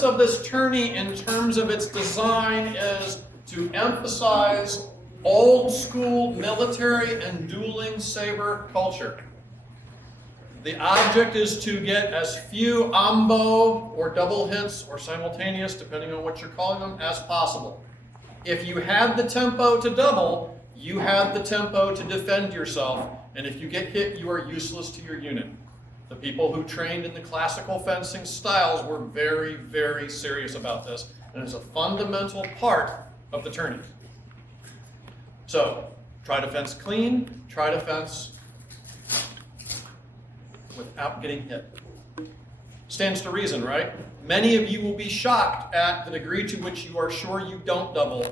purpose of this tourney in terms of its design is to emphasize old school military and dueling saber culture. The object is to get as few ambo or double hits or simultaneous, depending on what you're calling them, as possible. If you had the tempo to double, you had the tempo to defend yourself, and if you get hit, you are useless to your unit. The people who trained in the classical fencing styles were very, very serious about this, and it's a fundamental part of the tourney. So, try to fence clean, try to fence without getting hit. Stands to reason, right? Many of you will be shocked at the degree to which you are sure you don't double,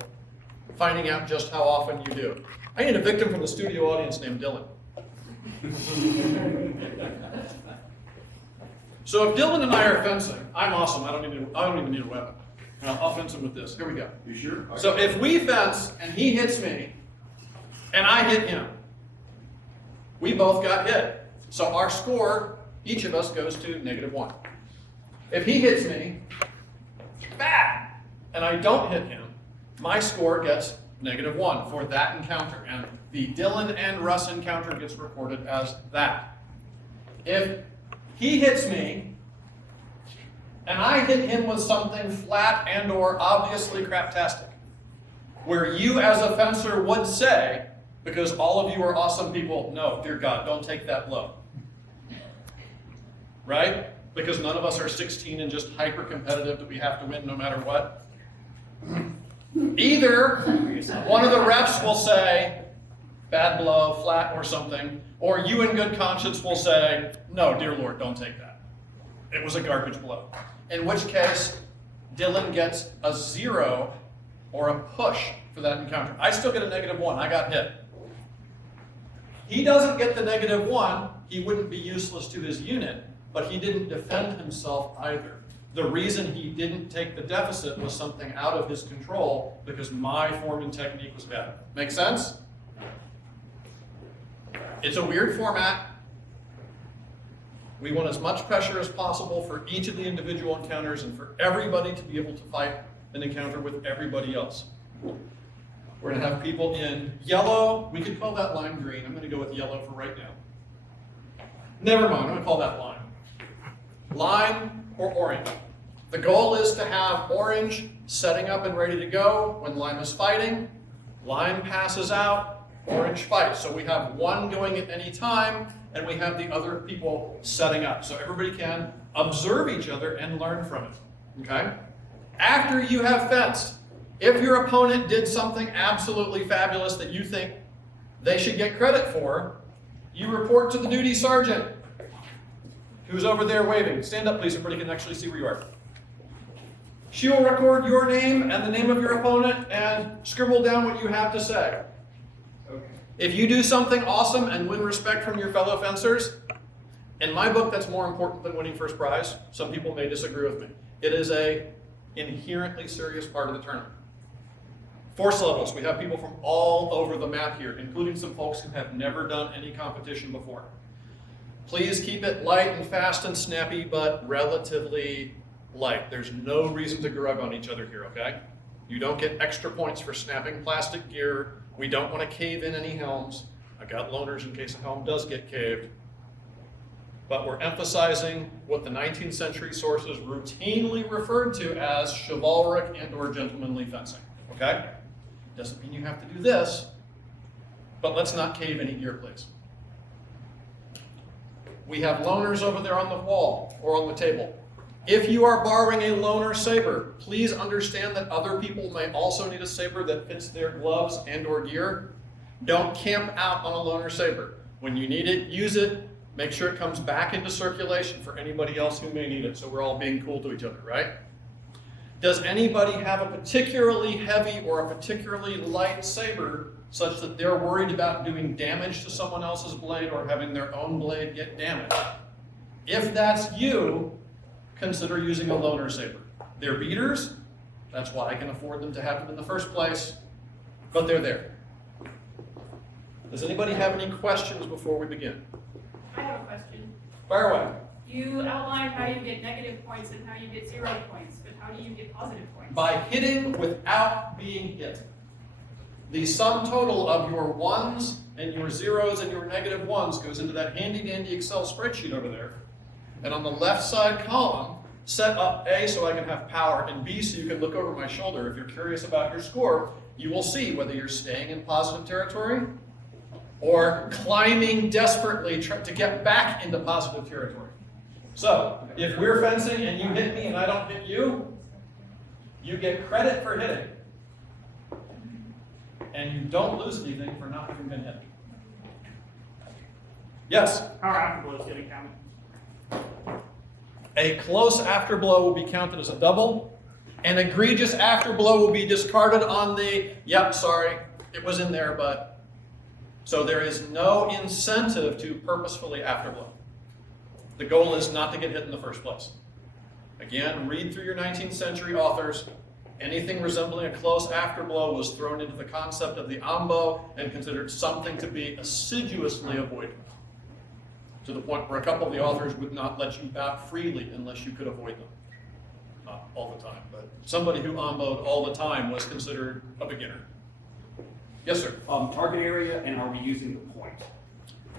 finding out just how often you do. I need a victim from the studio audience named Dylan. So if Dylan and I are fencing, I'm awesome. I don't even need a weapon. I'll fence him with this. Here we go. You sure? So if we fence and he hits me and I hit him, we both got hit. So our score, each of us goes to -1. If he hits me, bad, and I don't hit him, my score gets -1 for that encounter, and the Dylan and Russ encounter gets recorded as that. If he hits me, and I hit him with something flat and or obviously craptastic, where you as a fencer would say, because all of you are awesome people, no, dear God, don't take that blow. Right? Because none of us are 16 and just hyper competitive that we have to win no matter what. Either one of the refs will say, bad blow, flat or something, or you in good conscience will say, no, dear Lord, don't take that. It was a garbage blow. In which case, Dylan gets a 0 or a push for that encounter. I still get a -1, I got hit. He doesn't get the -1, he wouldn't be useless to his unit, but he didn't defend himself either. The reason he didn't take the deficit was something out of his control because my form and technique was bad. Make sense? It's a weird format. We want as much pressure as possible for each of the individual encounters and for everybody to be able to fight an encounter with everybody else. We're going to have people in yellow. We could call that line green. I'm going to go with yellow for right now. Never mind, I'm going to call that line. Line or orange. The goal is to have orange setting up and ready to go when line is fighting. Line passes out, orange fights. So we have one going at any time, and we have the other people setting up. So everybody can observe each other and learn from it. Okay? After you have fenced, if your opponent did something absolutely fabulous that you think they should get credit for, you report to the duty sergeant, who's over there waving. Stand up, please, so everybody can actually see where you are. She will record your name and the name of your opponent and scribble down what you have to say. Okay. If you do something awesome and win respect from your fellow fencers, in my book, that's more important than winning first prize. Some people may disagree with me. It is an inherently serious part of the tournament. Force levels, we have people from all over the map here, including some folks who have never done any competition before. Please keep it light and fast and snappy, but relatively light. There's no reason to grub on each other here, okay? You don't get extra points for snapping plastic gear. We don't want to cave in any helms. I got loaners in case a helm does get caved. But we're emphasizing what the 19th century sources routinely referred to as chivalric and or gentlemanly fencing, okay? Doesn't mean you have to do this, but let's not cave any gear, please. We have loaners over there on the wall or on the table. If you are borrowing a loaner saber, please understand that other people may also need a saber that fits their gloves and or gear. Don't camp out on a loaner saber. When you need it, use it. Make sure it comes back into circulation for anybody else who may need it, so we're all being cool to each other, right? Does anybody have a particularly heavy or a particularly light saber such that they're worried about doing damage to someone else's blade or having their own blade get damaged? If that's you, consider using a loaner saber. They're beaters, that's why I can afford them to have them in the first place, but they're there. Does anybody have any questions before we begin? I have a question. Fire away. You outlined how you get negative points and how you get 0 points, but how do you get positive points? By hitting without being hit. The sum total of your 1s and your 0s and your negative 1s goes into that handy dandy Excel spreadsheet over there. And on the left side column, set up A so I can have power and B so you can look over my shoulder. If you're curious about your score, you will see whether you're staying in positive territory or climbing desperately to get back into positive territory. So, if we're fencing and you hit me and I don't hit you, you get credit for hitting. And you don't lose anything for not having been hit. Yes? How are afterblows getting counted? A close afterblow will be counted as a double. An egregious afterblow will be discarded on the, yep, sorry, it was in there, but. So there is no incentive to purposefully afterblow. The goal is not to get hit in the first place. Again, read through your 19th century authors. Anything resembling a close afterblow was thrown into the concept of the ambo and considered something to be assiduously avoided. To the point where a couple of the authors would not let you bout freely unless you could avoid them. Not all the time, but somebody who amboed all the time was considered a beginner. Yes, sir? Target area, and are we using the point?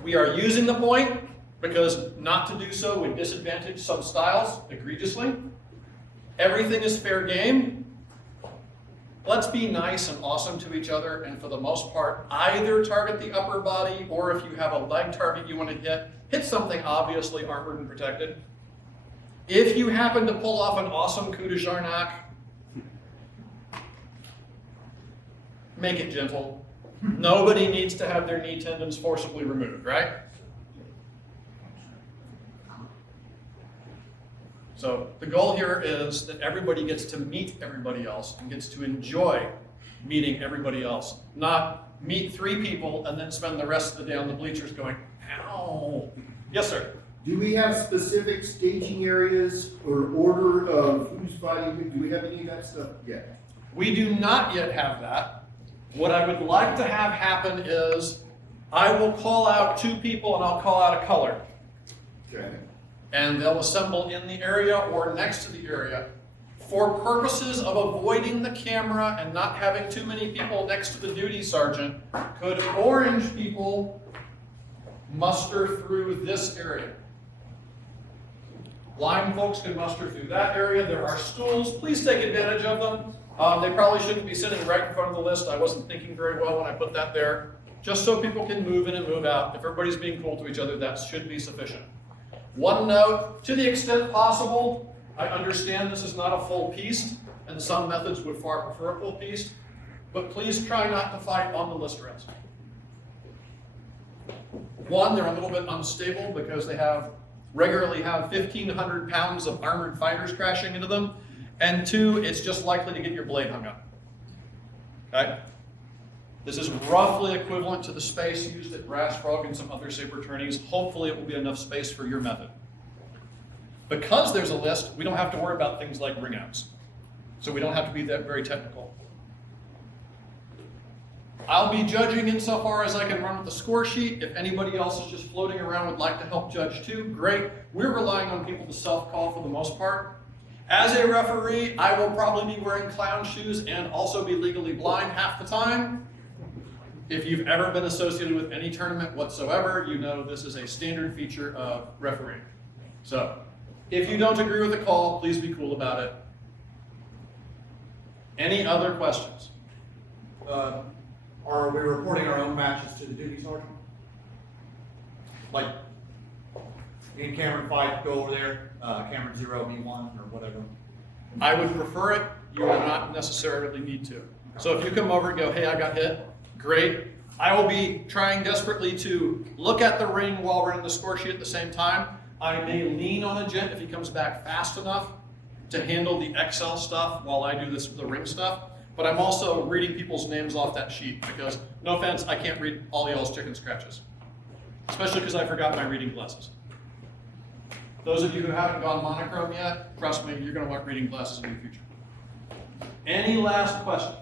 We are using the point because not to do so would disadvantage some styles egregiously. Everything is fair game. Let's be nice and awesome to each other, and for the most part, either target the upper body, or if you have a leg target you want to hit something obviously armored and protected. If you happen to pull off an awesome coup de Jarnac, make it gentle. Nobody needs to have their knee tendons forcibly removed, right? So the goal here is that everybody gets to meet everybody else and gets to enjoy meeting everybody else, not meet 3 people and then spend the rest of the day on the bleachers going, ow. Yes, sir? Do we have specific staging areas or order of who's fighting? Do we have any of that stuff yet? We do not yet have that. What I would like to have happen is I will call out 2 people and I'll call out a color. Okay. And they'll assemble in the area or next to the area. For purposes of avoiding the camera and not having too many people next to the duty sergeant, could orange people muster through this area? Blind folks can muster through that area. There are stools. Please take advantage of them. They probably shouldn't be sitting right in front of the list. I wasn't thinking very well when I put that there. Just so people can move in and move out. If everybody's being cool to each other, that should be sufficient. One note, to the extent possible, I understand this is not a full piece, and some methods would far prefer a full piece, but please try not to fight on the list rest. One, they're a little bit unstable because they regularly have 1,500 pounds of armored fighters crashing into them, and 2, it's just likely to get your blade hung up. Okay? This is roughly equivalent to the space used at Brass Frog and some other saber tourneys. Hopefully it will be enough space for your method. Because there's a list, we don't have to worry about things like ring outs. So we don't have to be that very technical. I'll be judging insofar as I can run with the score sheet. If anybody else is just floating around and would like to help judge too, great. We're relying on people to self-call for the most part. As a referee, I will probably be wearing clown shoes and also be legally blind half the time. If you've ever been associated with any tournament whatsoever, you know this is a standard feature of refereeing. So, if you don't agree with the call, please be cool about it. Any other questions? Are we reporting our own matches to the duty sergeant? Like, me and Cameron fight, go over there, Cameron 0, me 1, or whatever. I would prefer it. You will not necessarily need to. So if you come over and go, hey, I got hit, great. I will be trying desperately to look at the ring while we're in the score sheet at the same time. I may lean on a gent if he comes back fast enough to handle the Excel stuff while I do the ring stuff. But I'm also reading people's names off that sheet because, no offense, I can't read all y'all's chicken scratches. Especially because I forgot my reading glasses. Those of you who haven't gone monochrome yet, trust me, you're going to want reading glasses in the future. Any last questions?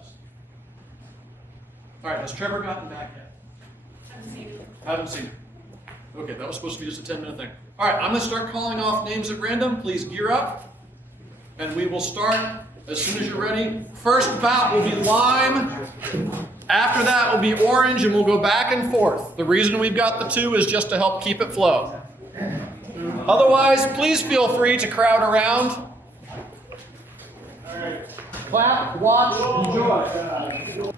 All right, has Trevor gotten back yet? Haven't seen it. Haven't seen him. Okay, that was supposed to be just a 10-minute thing. All right, I'm gonna start calling off names at random. Please gear up. And we will start as soon as you're ready. First bout will be lime. After that will be orange, and we'll go back and forth. The reason we've got the two is just to help keep it flow. Otherwise, please feel free to crowd around. Clap, watch, enjoy.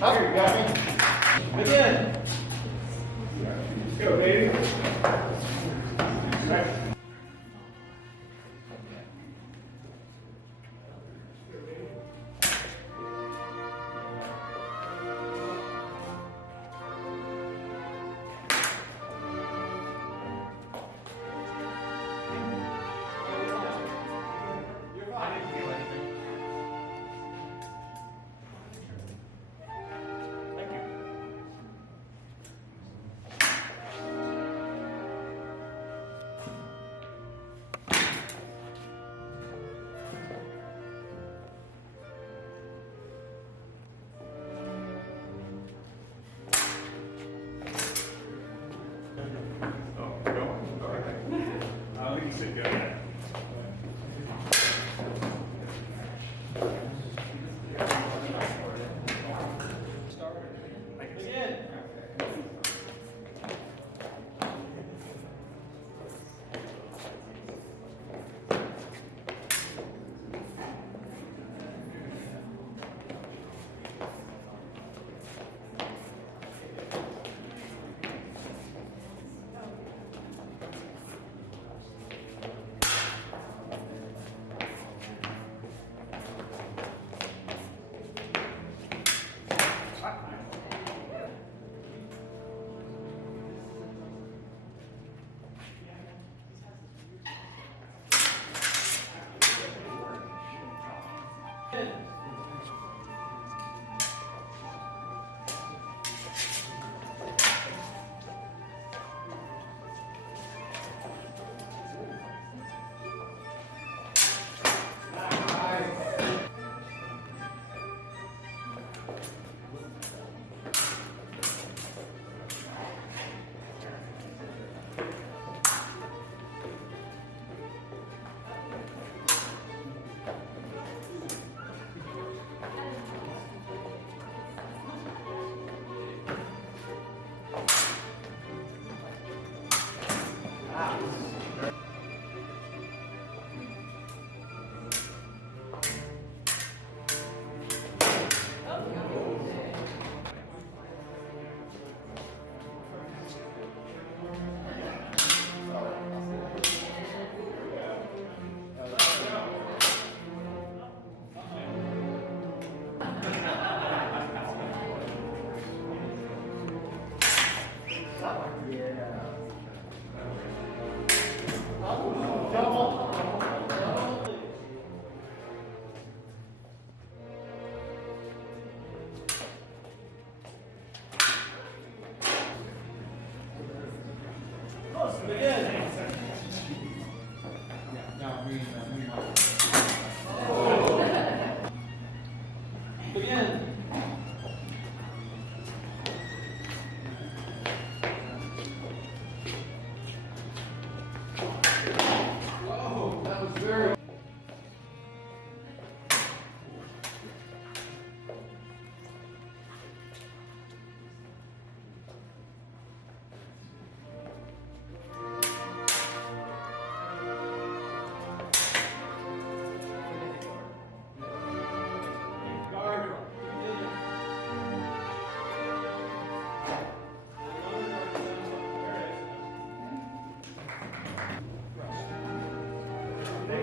Here, you got me? Begin. Let's go, baby. We can sit down.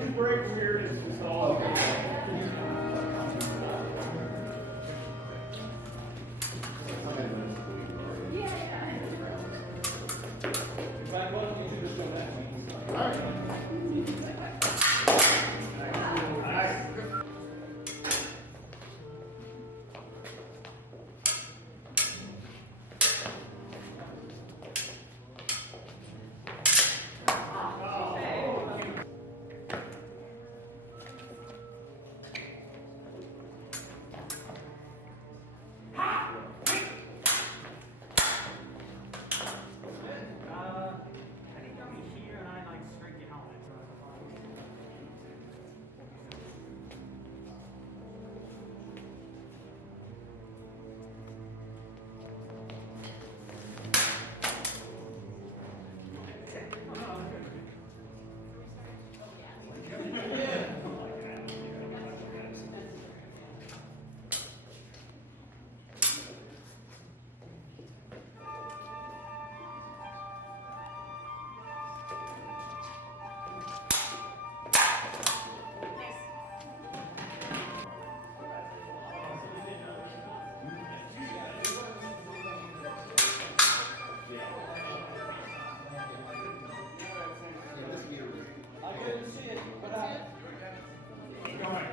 to break weird, it's just all.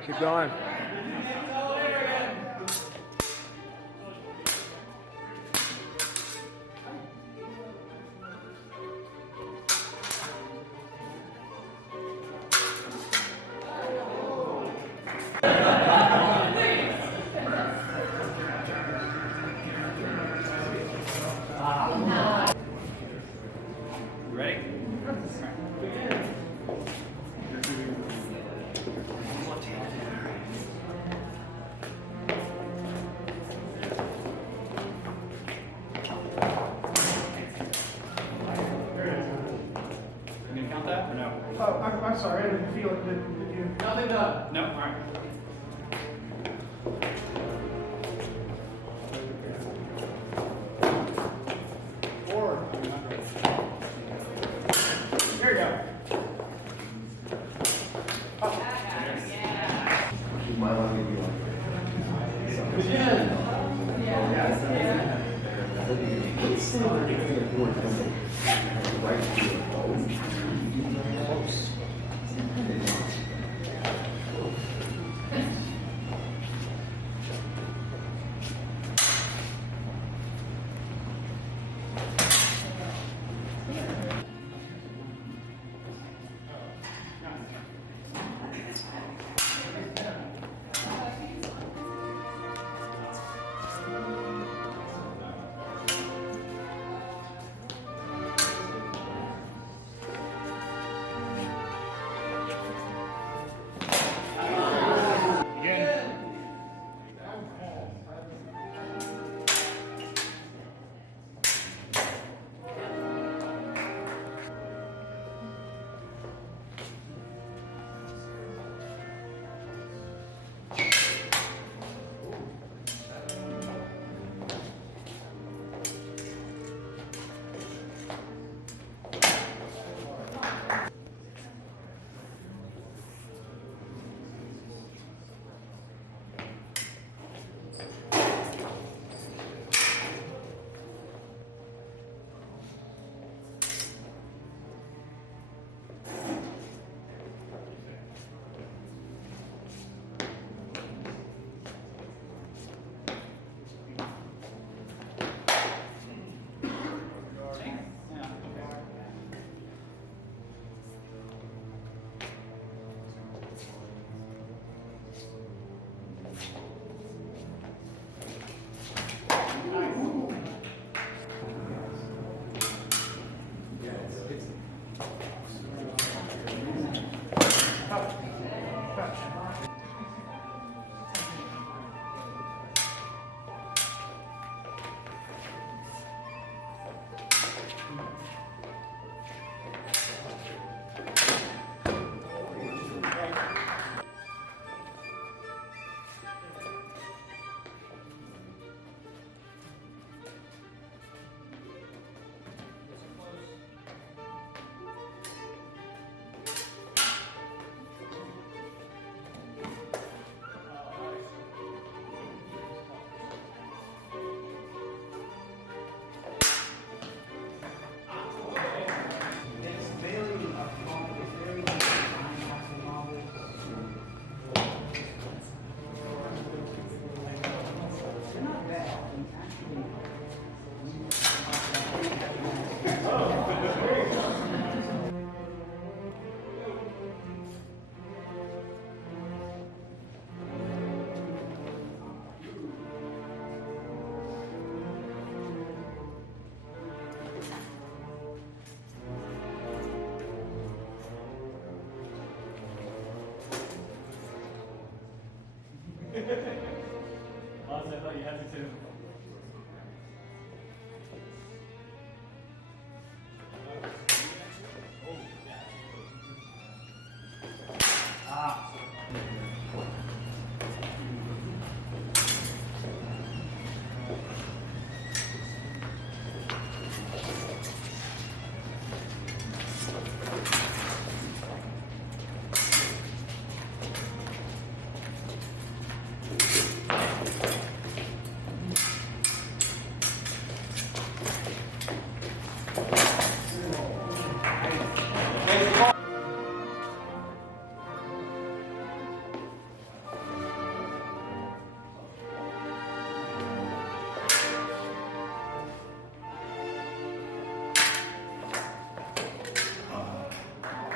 Keep going. Ready? You gonna count that or no? Oh, I'm sorry, I didn't feel it, did you? Nothing done. No, all right. There you go. My line would be like. Begin.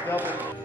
Double.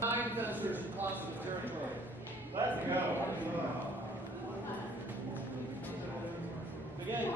Nine fencers across the territory. Let's go. Again,